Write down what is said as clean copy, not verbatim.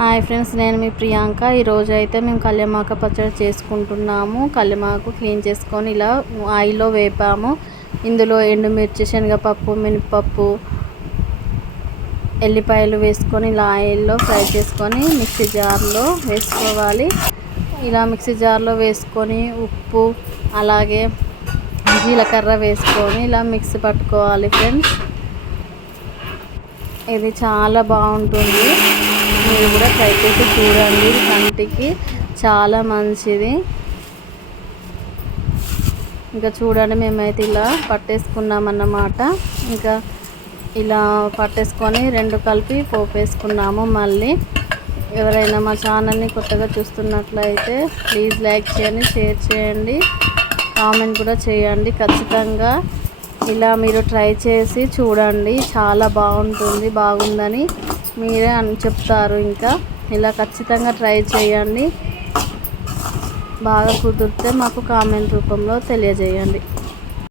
Hi friends, నేను మీ ప్రియాంక. ఈరోజు అయితే మేము కళ్యామాకు పచ్చడి చేసుకుంటున్నాము. కళ్యామాకు క్లీన్ చేసుకొని ఇలా ఆయిల్లో వేపాము. ఇందులో ఎండుమిర్చి, శనగపప్పు, మినపప్పు, ఎల్లిపాయలు వేసుకొని ఇలా ఆయిల్లో ఫ్రై చేసుకొని మిక్సీ జార్లో వేసుకోవాలి. ఇలా మిక్సీ జార్లో వేసుకొని ఉప్పు అలాగే జీలకర్ర వేసుకొని ఇలా మిక్సీ పట్టుకోవాలి ఫ్రెండ్స్. ఇది చాలా బాగుంటుంది. మీరు కూడా ట్రై చేసి చూడండి. కంటికి చాలా మంచిది. ఇంకా చూడండి, మేమైతే ఇలా పట్టేసుకున్నామన్నమాట. ఇంకా ఇలా పట్టేసుకొని రెండు కలిపి పోపు వేసుకున్నాము. మళ్ళీ ఎవరైనా మా ఛానల్ని కొత్తగా చూస్తున్నట్లయితే ప్లీజ్ లైక్ చేయండి, షేర్ చేయండి, కామెంట్ కూడా చేయండి. ఖచ్చితంగా ఇలా మీరు ట్రై చేసి చూడండి. చాలా బాగుందని మీరే అని చెప్తారు. ఇంకా ఇలా ఖచ్చితంగా ట్రై చేయండి. బాగా కుదిరితే మాకు కామెంట్ రూపంలో తెలియజేయండి.